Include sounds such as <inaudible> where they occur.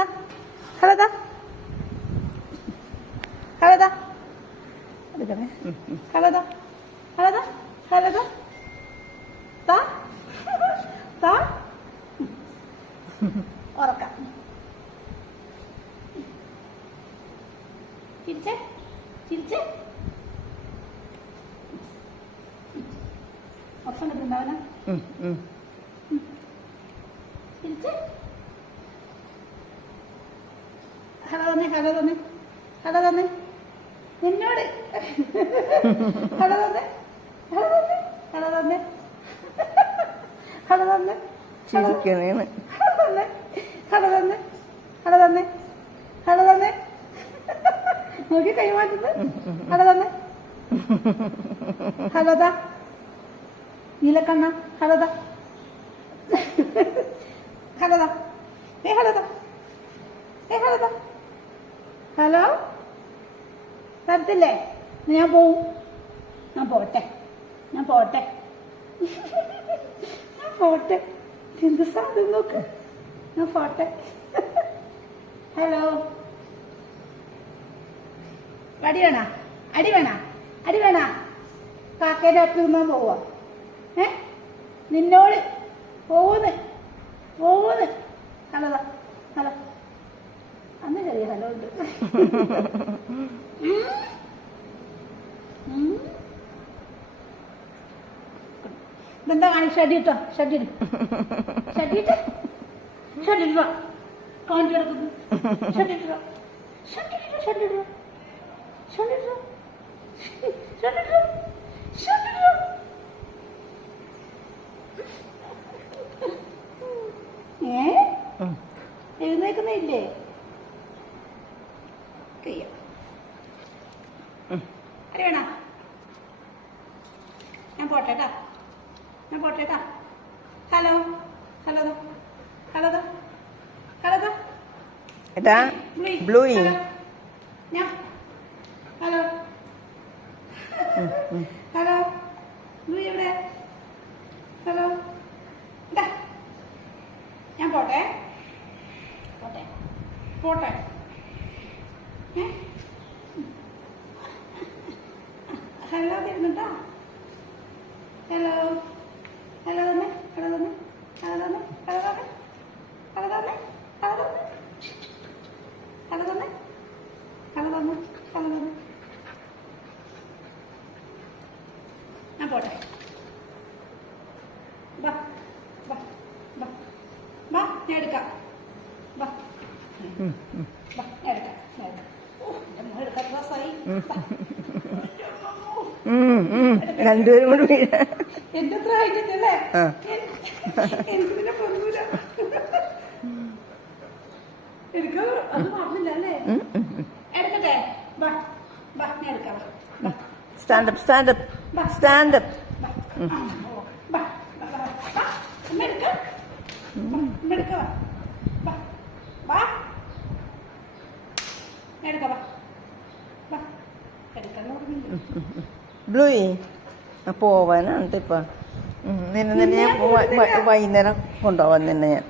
ഹലതാ. ഹലതാ. ഹലതാ. എടുക്കണേ. ഹലതാ. ഹലതാ. ഹലതാ. താ. താ. ഉറക്കാം. തിരിച്ചേ തിരിച്ചേ ഒപ്പം കിട്ടുന്നുണ്ടാവില്ല തിരിച്ചേ ഹലോ തന്നെ ഹലോ തന്നെ ഹലോ തന്നെ. നിന്നോട്. ഹലോ തന്നെ ഹലോ തന്നെ ഹലോ തന്നെ. ഹലോ തന്നെ ചിരിക്കണേന്ന്. ഹലോ തന്നെ ഹലോ തന്നെ ഹലോ തന്നെ ഹലോ തന്നെ. നോക്കി കൈമാറ്റുന്നത് ഹലോ തന്നെ. ഹലോ ദാ. നീലക്കണ്ണ ഹലോ ദാ ഹലോ ദാ ഏ ഹലോ ദാ ഏ ഹലോ ദാ ഹലോ തരത്തില്ലേ ഞാൻ പോവും. ഞാൻ പോട്ടെ. ഞാൻ പോട്ടെ. ഞാൻ പോട്ടെ. എന്ത് സാധനം നോക്ക്? ഞാൻ പോട്ടെ. ഹലോ. അടി വേണ? അടി വേണ? അടി വേണ? കാക്കേന്റെ അക്കി നിന്നാൻ പോവാ ഏ? നിന്നോട് പോവുന്ന്. പോവുന്ന്. Hello hello. ചെറിയ സ്ഥലമുണ്ട് <laughs> ഇതെന്താ കാണി? ഷടിയിട്ടോ ഷടിയിട്ട് ഷടിയിട്ട് ഷടിട്ടോ കാണിച്ചു കിടക്കുന്നു. ഷടിട്ടോ ഷടിട്ടോ ഷടിട്ടോ ഷടിട്ടോ ഷടിട്ടോ ഷടിട്ടോ ഏ? എഴുന്നേക്കുന്നില്ലേ ചെയ്യാം. അറിയണ ഞാൻ പോട്ടേട്ടാ ഞാൻ പോട്ടേട്ടാ ഹലോ ഹലോ ഹലോ ഹലോ ഏട്ടാ ബ്ലൂയിങ് ഞാൻ ഹലോ. ഹലോ ബ്ലൂ എവിടെ? ഹലോ. ഞാൻ പോട്ടെ. പോട്ടെ. പോട്ടെ. ഹലോ തരുന്നുണ്ടോ ഹലോ ഹലോ തന്നെ ഹലോ തന്നെ ഹലോ തന്നെ ഹലോ തന്നെ ഹലോ തന്നെ ഹലോ തന്നെ ഹലോ തന്നെ ഹലോ തന്നെ ഹലോ തന്നെ ഞാൻ പോട്ടെ. വാ വാ വാ. വാ ഞാൻ എടുക്കാം. വാ. രണ്ടുപേരും കൂടി stand up stand up stand up stand up stand up stand up എടുക്കാം ബ്ലൂയി പോവാനാണ് ഇപ്പം നിന്നെ തന്നെ ഞാൻ വൈകുന്നേരം കൊണ്ടുപോകാൻ തന്നെ ഞാൻ.